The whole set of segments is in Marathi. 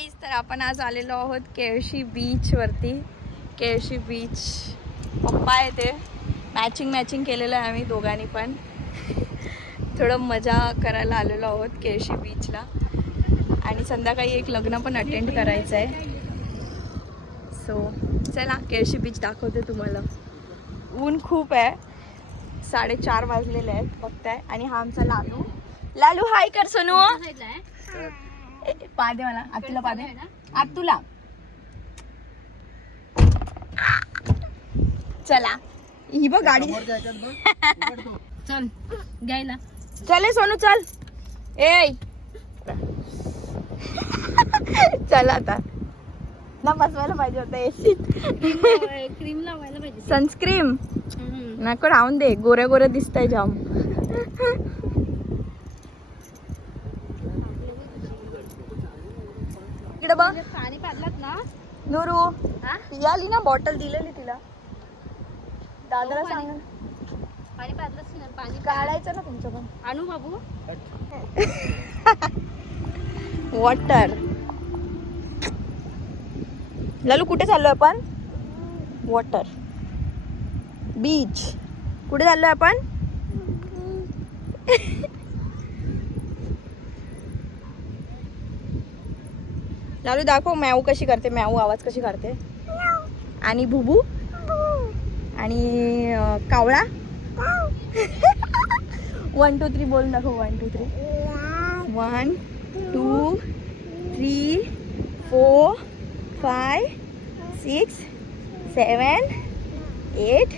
गाईज, तर आपण आज आलेलो आहोत केळशी बीच वरती. केळशी बीच पप्पा आहे ते मॅचिंग केलेलं आहे आम्ही दोघांनी पण. थोडं मजा करायला आलेलो आहोत केळशी बीचला आणि संध्याकाळी एक लग्न पण अटेंड करायचं आहे. सो चला केळशी बीच दाखवते तुम्हाला. ऊन खूप आहे, 4:30 वाजलेले आहेत बघताय. आणि हा आमचा लालू. लालू हाय कर सोनू. पादे मला आतुला पादे आतुला. चला ही बघ गाडी. चल घ्यायला चले सोनू चल. ए चला आता ना बसवायला पाहिजे होतं एसी. क्रीम लावायला पाहिजे. सनस्क्रीम नको राहून दे, गोऱ्या गोऱ्या दिसतंय जाम. इकडे बघ पाणी पाजलात ना नूरू. ती आली ना, बॉटल दिलेली तिला. दादाला सांग पाणी पाजलंच ना. पाणी काढायचं ना तुमचं पण. आणू बाबू वॉटर. लालू कुठे चाललोय आपण? Water beach. कुठे चाललोय आपण? लालू दाखव मॅऊ कशी करते. मॅऊ आवाज कशी करते. आणि भुबू आणि कावळा. 1 2 3 बोल दाखव. 1 2 3. 1 2 3 4 5 6 7 8.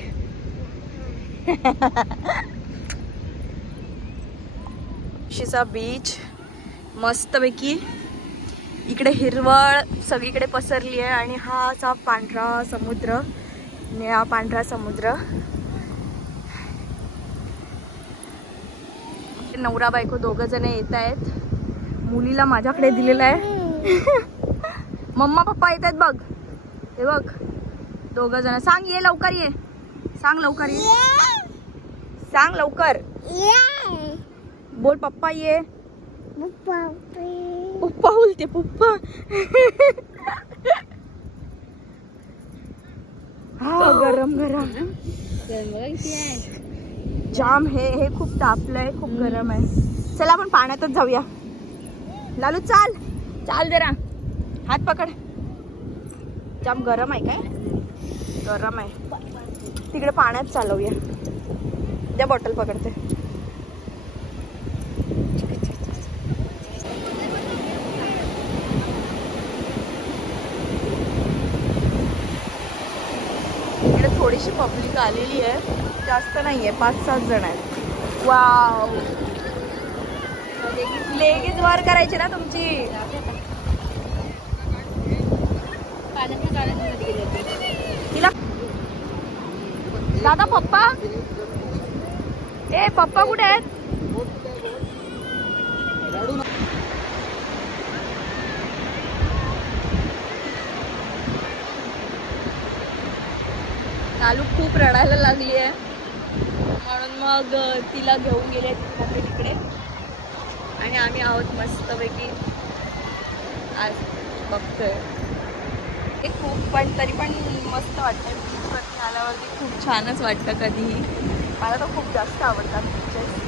शिसा बीच मस्तपैकी. इकडे हिरवळ सगळीकडे पसरली आहे आणि हा असा पांढरा समुद्र, निळा पांढरा समुद्र. नवरा बायको दोघं जण येत आहेत. मुलीला माझ्याकडे दिलेला आहे. मम्मा पप्पा येत आहेत बघ. हे बघ दोघं जण. सांग ये लवकर ये. सांग लवकर ये. सांग लवकर. बोल पप्पा ये. पप्पा बोलते पप्पा. हा गरम गरम जाम. हे खूप तापलंय, खूप गरम आहे. चला आपण पाण्यातच जाऊया. लालू चाल चाल जरा. हात पकड. जाम गरम आहे. काय गरम आहे तिकडे. पाण्यात चालवूया. त्या बॉटल पकडते. इकडे थोडीशी पब्लिक आलेली आहे, जास्त नाहीये. 5-7 जण आहेत. वाव. लेगीज वर करायची ना तुमची. तिला दादा पप्पा. ए पप्पा कुठे आहेत? लालू खूप रडायला लागली आहे म्हणून मग तिला घेऊन गेले तिकडे. आणि आम्ही आहोत मस्तपैकी आज बघतोय. ते खूप पण तरी पण मस्त वाटतं. बीचवरती आल्यावरती खूप छानच वाटतं कधीही. मला तर खूप जास्त आवडतात बीचेस.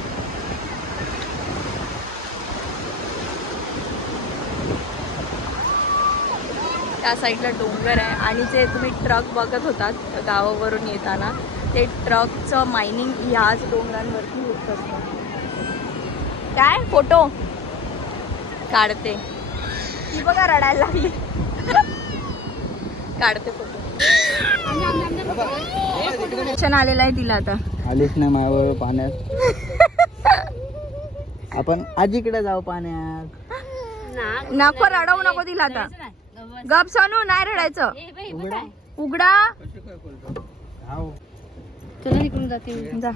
त्या साईडला डोंगर आहे आणि जे तुम्ही ट्रक बघत होतात गावावरून येताना, ते ट्रकचं मायनिंग ह्याच डोंगरांवरती होत असतं. काय फोटो काढते ती बघा, रडायला लागली. काढते फोटो. टेन्शन आलेलं आहे तिला आता. आलीच नाही माझ्यावर पाण्यात. आपण आजीकडे जाऊ पाण्यात. नको रडवू नको तिला आता. गप सोनू, नाही रडायचं. उघडा. चला इकडून जाते जा.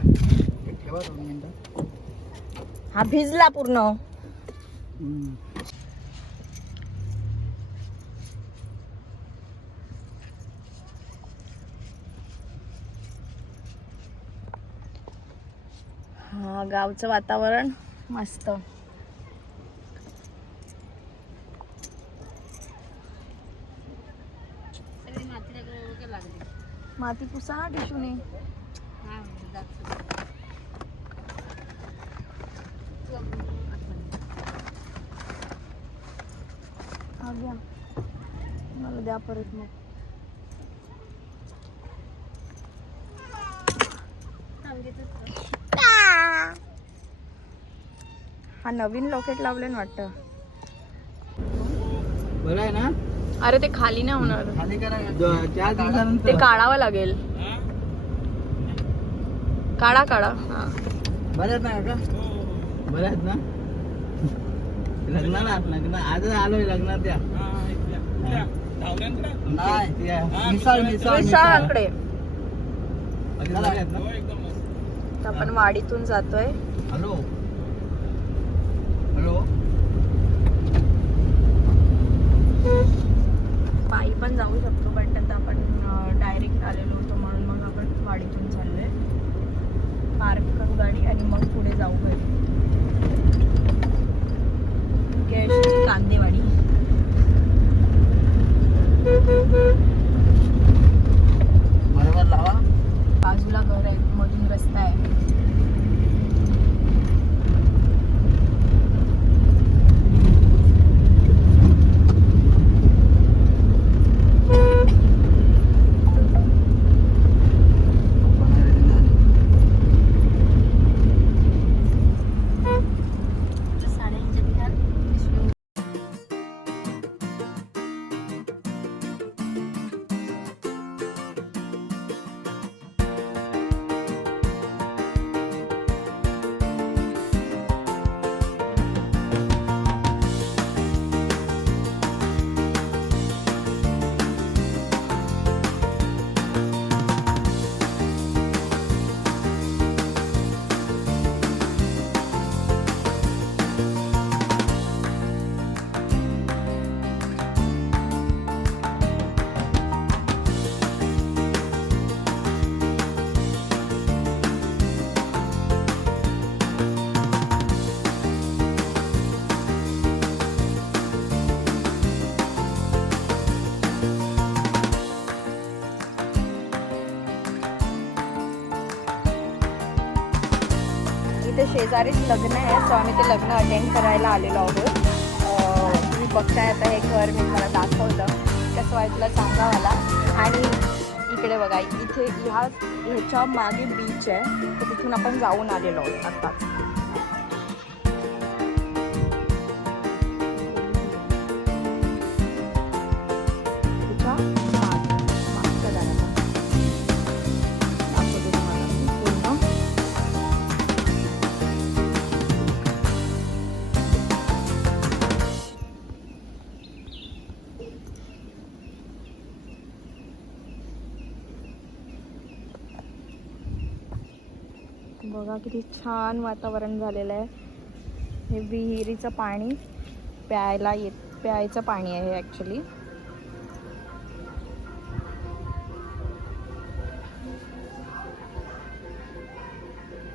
हा भिजला पूर्ण. हा गावचं वातावरण मस्त. माती पुसा टिशूने. हा, जातो. हा घ्या, मला द्या परत मग. हा नवीन लॉकेट लावले ना वाटतं. बरं आहे ना? अरे ते खाली नाही होणार, खाली करा 4 दिवसानंतर. ते काढावं लागेल. काढा काढा. हा बरं आहेत ना काका? बरं आहेत ना? लग्नाला आजच आलोय लग्नात त्या. नाही त्या मिसळ मिसळ विशाळाकडे. बरं आहेत ना? तर आपण वाडीतून जातोय. Hello hello. पायी पण जाऊ शकतो, पण आता आपण डायरेक्ट आलेलो होतो म्हणून मग आपण वाडीतून चाललोय. पार्क करू गाडी आणि मग पुढे जाऊ घरी. केळशीची कांदेवाडी. बरोबर लावा. बाजूला घर आहे, मधून रस्ता आहे. इथे शेजारीच लग्न आहे, सो आम्ही ते लग्न अटेंड करायला आलेलो आहोत. तुम्ही बघताय आता हे घर मी मला दाखवलं, कसं वाटलं सांगा मला. आणि इकडे बघा, इथे ह्याच्या मागे बीच आहे, तर तिथून आपण जाऊन आलेलो आहोत आत्ताच. बघा किती छान वातावरण झालेलं आहे. हे विहिरीचं पाणी प्यायचं पाणी आहे ॲक्च्युली.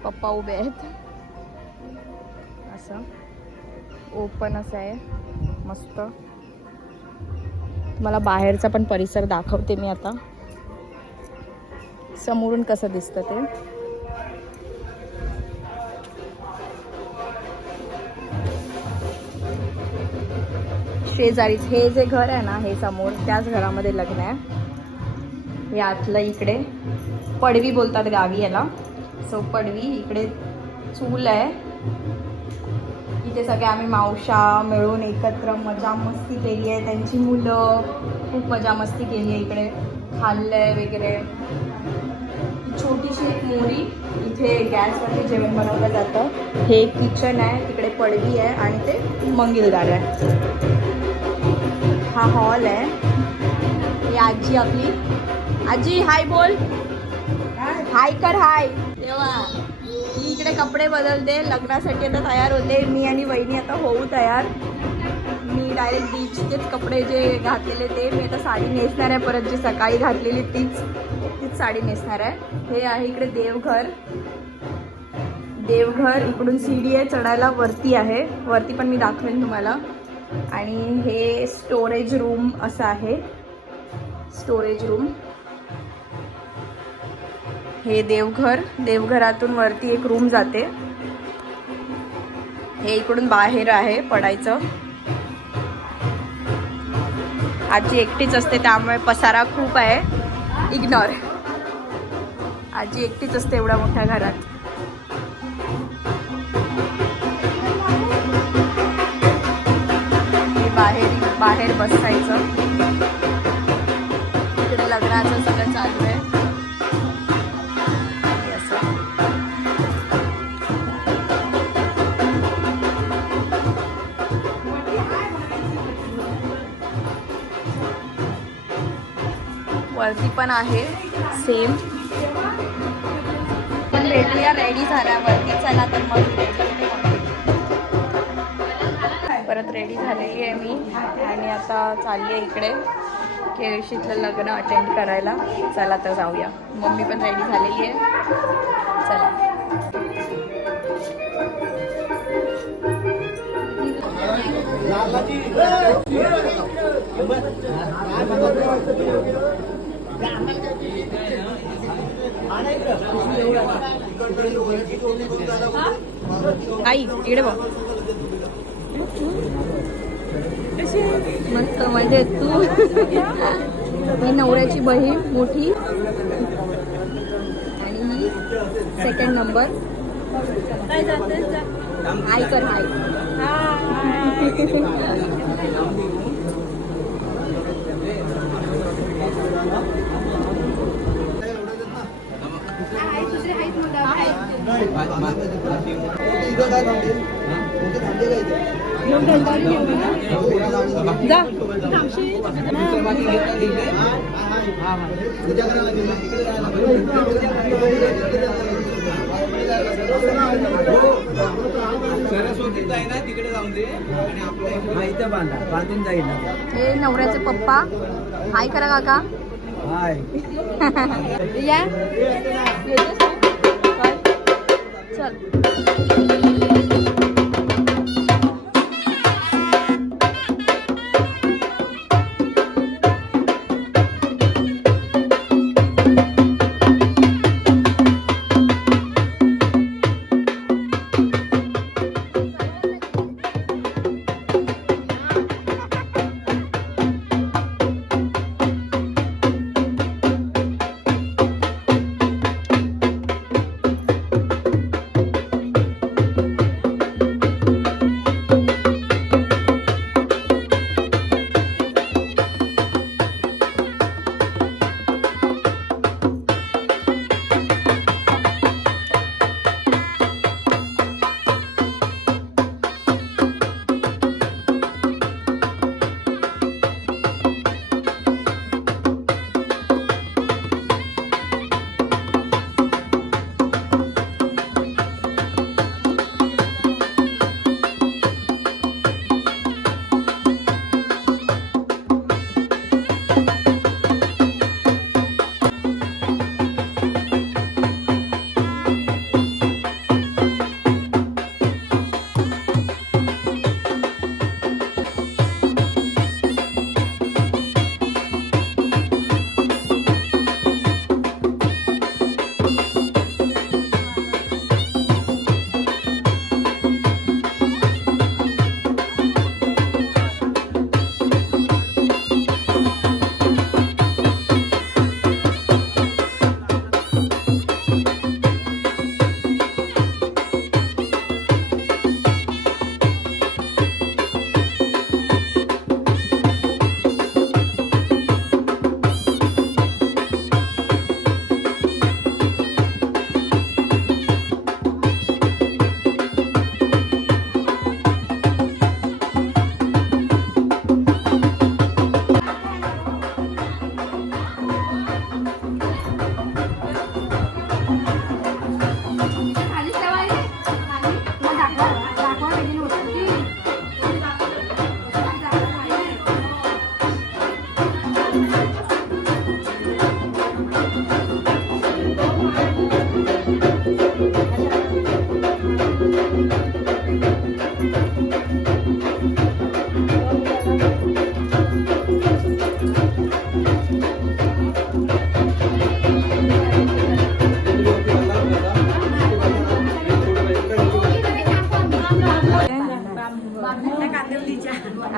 पप्पा उभे आहेत. असं ओपन असं आहे मस्त. मला बाहेरचा पण परिसर दाखवते मी आता, समोरून कसं दिसतं ते. शेजारीच हे जे घर आहे ना, हे समोर त्याच घरामध्ये लग्न आहे. यातलं इकडे पडवी बोलतात गावी याला. सो पडवी, इकडे चूल आहे. इथे सगळे आम्ही मावशा मिळून एकत्र मजा मस्ती केली आहे. त्यांची मुलं खूप मजा मस्ती केली आहे. इकडे खाल्लंय वगैरे. छोटीशी एक मोरी, इथे गॅसवरती जेवण बनवलं जातं. हे किचन आहे, तिकडे पडवी आहे आणि ते मंगलदार आहे. हा हॉल आहे. ही आजी आपली. आजी हाय बोल, हाय कर, हाय. तेव्हा ही इकडे कपडे बदलते, लग्नासाठी आता तयार होते. मी आणि वहिनी आता होऊ तयार. मी डायरेक्ट बीचचेच कपडे जे घातलेले ते मी आता साडी नेसणार आहे. परत जी सकाळी घातलेली तीच साडी नेसणार आहे. हे आहे इकडे देवघर. इकडून सीडी आहे चढायला, वरती आहे. वरती पण मी दाखवेन तुम्हाला. आणि हे स्टोरेज रूम असं आहे. स्टोरेज रूम हे देवघर, देवघरातून वरती एक रूम जाते. हे इकडून बाहेर आहे पडायचं. आजी एकटीच असते त्यामुळे पसारा खूप आहे. इग्नोर. आजी एकटीच असते एवढ्या मोठ्या घरात. हे बाहेर बसायचं. इकडे लग्नाचं सगळं चालू आहे. वरती पण आहे सेम. पण भेटूया रेडी झाल्यावरती. चला तर मग परत रेडी झालेली आहे मी आणि आता चालली आहे इकडे केळशीतलं लग्न अटेंड करायला. चला तर जाऊया. मम्मी पण रेडी झालेली आहे. चला. आई इकडे बघ. मस्त म्हणजे तू ही नवऱ्याची बहीण मोठी आणि ही सेकंड नंबर. हाय कर हाय. सरस्वती जाईना तिकडे जाऊन दे आणि आपल्या इथं बांधून जाईल. हे नवऱ्याचे पप्पा. हाय करा काका. हाय. या चल.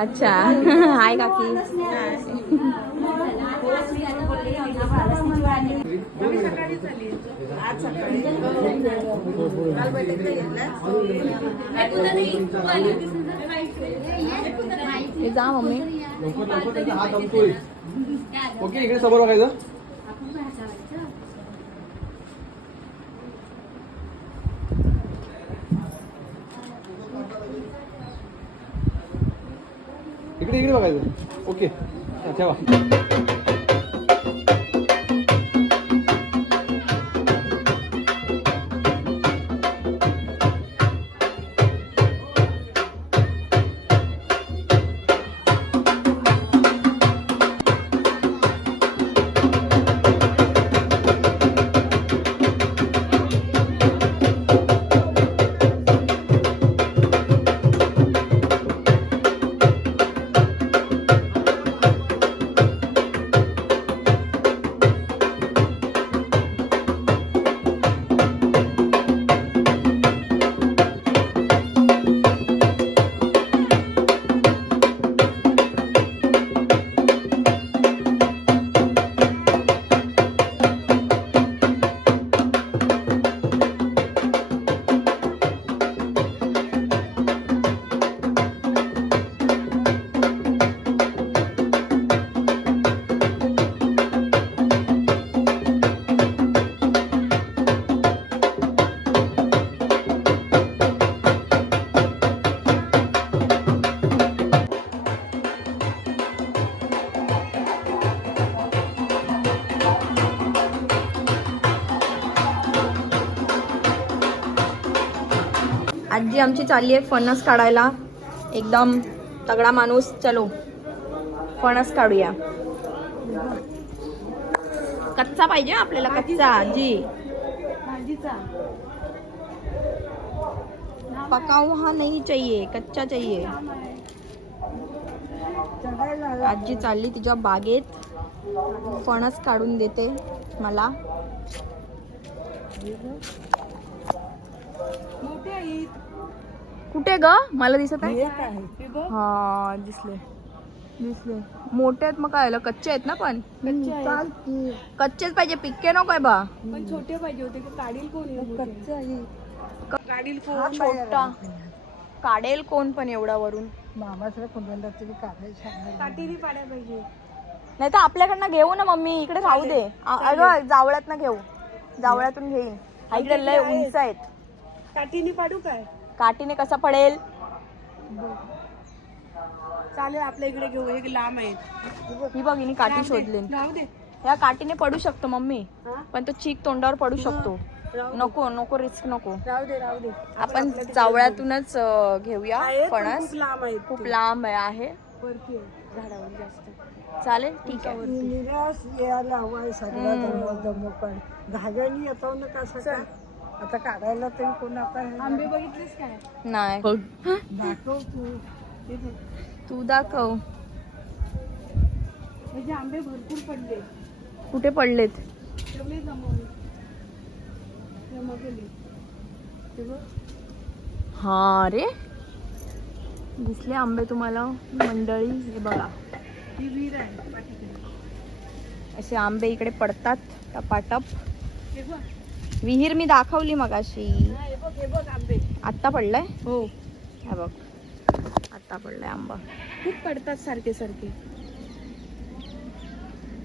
अच्छा हाय काकी. हे जा मम्मी. ओके इकडे समोर बघायचं. इकडे इकडे बघायचं. ओके ठेवा. आजी आमची चालली आहे फणस काढायला. एकदम तगडा माणूस. चलो फणस काढूया. कच्चा पाहिजे आपल्याला. कच्चा आजी. पका हुआ नहीं चाहिए, कच्चा चाहिए. आजी चालली तिच्या बागेत. फणस काढून देते मला. कुठे ग? मला दिसत आहे. हा दिसले दिसले. मोठे आहेत मग काय कच्चे आहेत ना. पण कच्चेच पाहिजे. पिक्के नको आहे बा. पण छोटे पाहिजे होते. काढील कोण? छोटा काढेल कोण पण एवढा वरून. काठीने पाड्या पाहिजे. नाही तर आपल्याकडनं घेऊ ना मम्मी. इकडे राहू दे. अगं जावळ्यात ना घेऊ. जावळ्यातून घेईन. हा इकडे लय उंच आहेत. काठीने पाडू काय? काठीने कसा पडेल? चालेल आपल्या इकडे घेऊ. एक लांब आहेत. ही बघ हिने काठी शोधली. राहू दे. या काठीने पडू शकतो मम्मी. पण तो चीक तोंडावर पडू शकतो. नको नको रिस्क नको. राहू दे. आपण जावळ्यातूनच घेऊया फणस. खूप लांब आहेत. खूप लांब आहे. वरती झाडावर जास्त. चालेल ठीक आहे. धाग्यानी येतो ना कसं. आता काढायला तरी कोण. आता आंबे बघितलेस काय? नाही दाखव तू दाखव. म्हणजे आंबे भरपूर पडले. कुठे पडलेत? तेवढे जमा केले. हा रे दिसले आंबे तुम्हाला मंडळी. हे बघा ही विहीर आहे पाठीकडे. असे आंबे इकडे पडतात टपाटप. हे बघ. विहीर मी दाखवली मगाशी. हे बघ आंबे. आत्ता पडलाय. हो हा बघ आत्ता पडलाय आंबा. खूप पडतात सारखे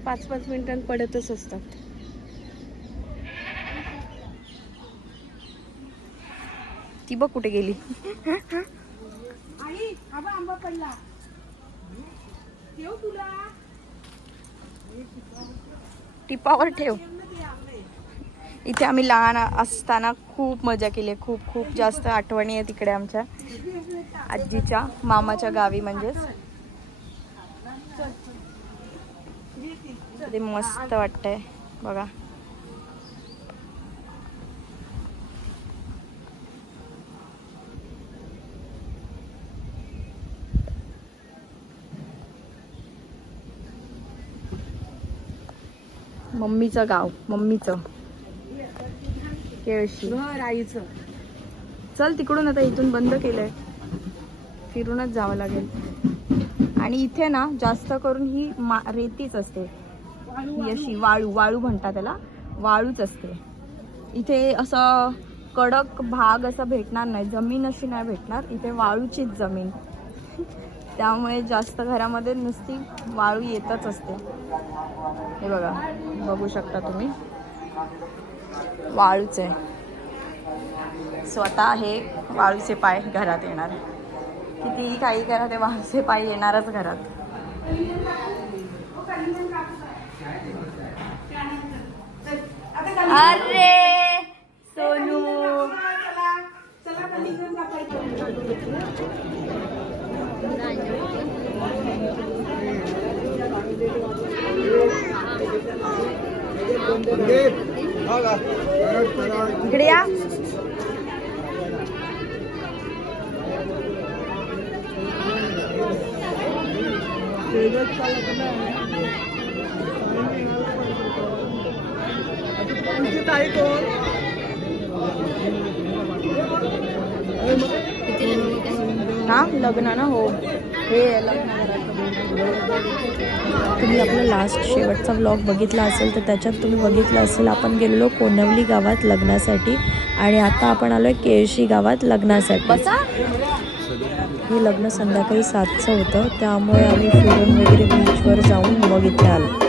5-5 मिनिटांत पडतच असतात. ती बघ कुठे गेली. आई आंबा पडला. ठेव तुला. टिपावर ठेव. इथे आम्ही लहान असताना खूप मजा केली. खूप खूप जास्त आठवणी आहेत इकडे आमच्या आजीच्या मामाच्या गावी. म्हणजेच ते मस्त वाटतंय बघा. मम्मीचं गाव. मम्मीचं केळशी. घर आईचं. चल तिकडून. आता इथून बंद केलंय. फिरूनच जावं लागेल. आणि इथे ना जास्त करून ही रेतीच असते, ही अशी वाळू म्हणतात त्याला, वाळूच असते इथे. असं कडक भाग असं भेटणार नाही, जमीन अशी नाही भेटणार इथे, वाळूचीच जमीन. त्यामुळे जास्त घरामध्ये नुसती वाळू येतच असते. हे बघा, बघू शकता तुम्ही, वाळूच आहे. स्वतः हे वाळूचे पाय घरात येणार, कितीही काही करा ते वाळूचे पाय येणारच घरात. अरे सोनू, इकडे या. ना लग्न ना, हो हे लग्न. तुम्ही आपला लास्ट शेवटचा व्लॉग बघितला असेल तर त्याच्यात तुम्ही बघितलं असेल आपण गेलेलो कोणवली गावात लग्नासाठी आणि आता आपण आलो आहे केळशी गावात लग्नासाठी. बसा. हे लग्न संध्याकाळी 7चं होतं, त्यामुळे आम्ही फिरून वगैरे बीचवर जाऊन मग इथे आलो.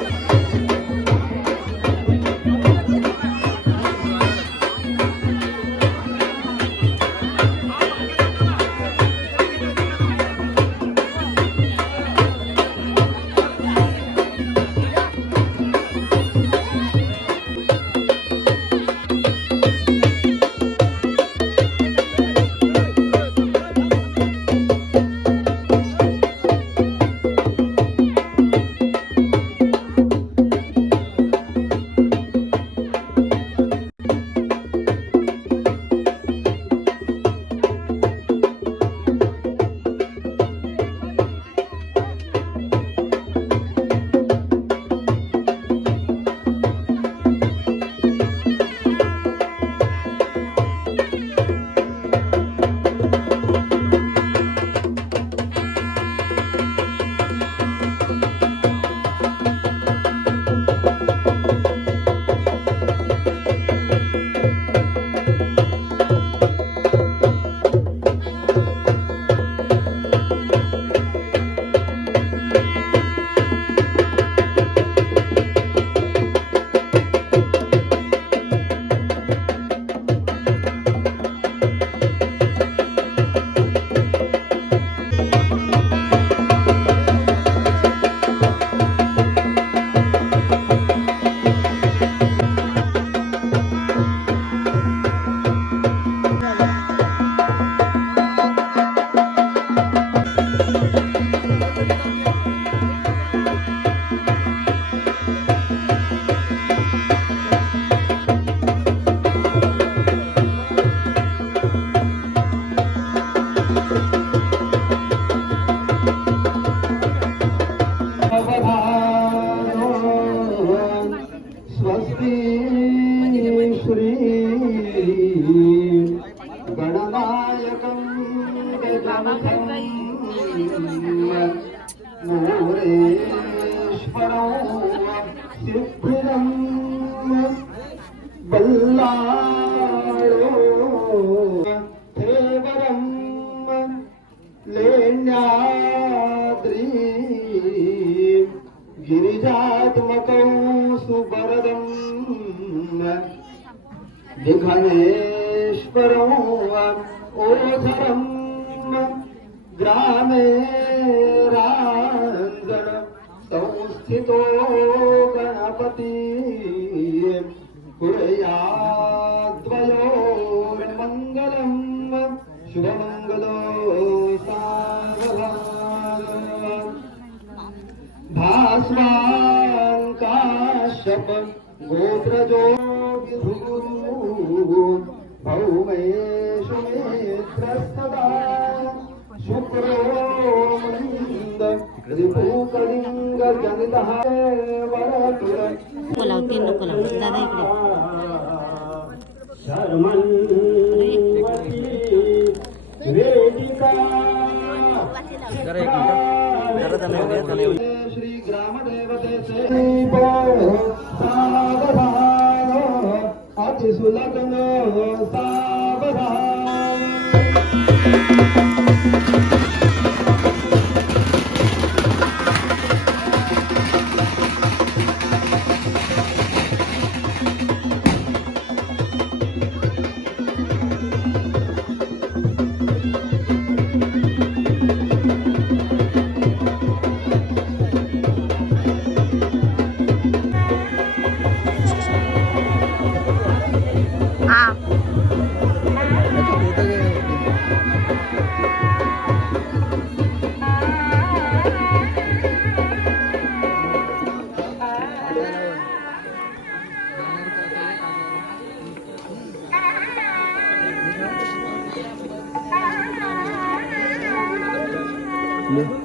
गिरिजात्मकं सुवरदं विघ्नेश्वरं ओझरं ग्रामे राञ्जन संस्थितो गणपति कुर्याद्वयो मङ्गलं शुभमङ्गलो भास्वान् काश्यप गोत्रजो विधुगुरु भौमेषु मित्रस्तदा शुक्रो मन्द रिपुकलिंग जनितः वरतुल बोलावते नको लावू दादा इकडे शर्मन्वती वेदिका जरा एक मिनिट जरा त्यांना येऊ द्या, त्यांना येऊ द्या. ले